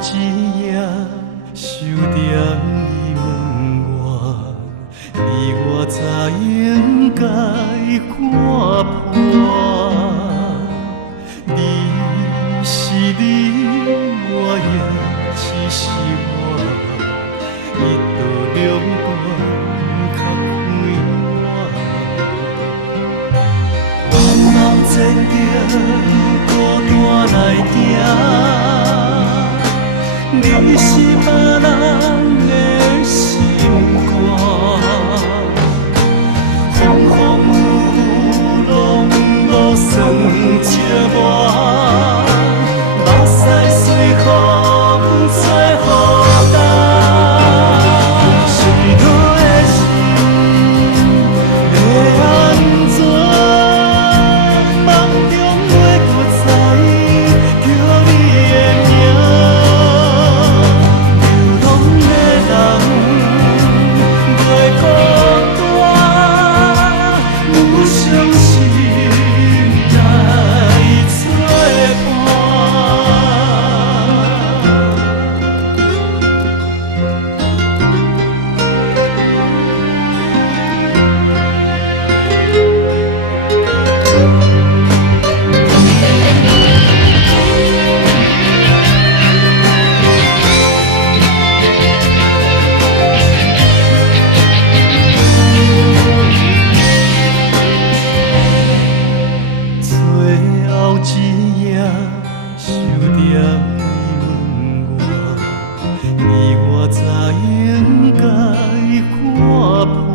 一夜守在你门外，你我早应该看破。你是你，我也只是我，一道两段较快活。茫茫前程，孤单来行，你是别人的心肝。风风雨雨，拢无算寂寞。目屎随风吹雨干，是落的心会安怎？梦中袂搁再叫你的名，流浪的人袂孤单，有伤心来作伴。最后一夜守在你门外，你我早应该看破。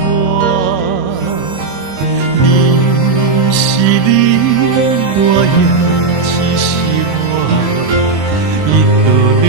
你是你，我也只是我，一道两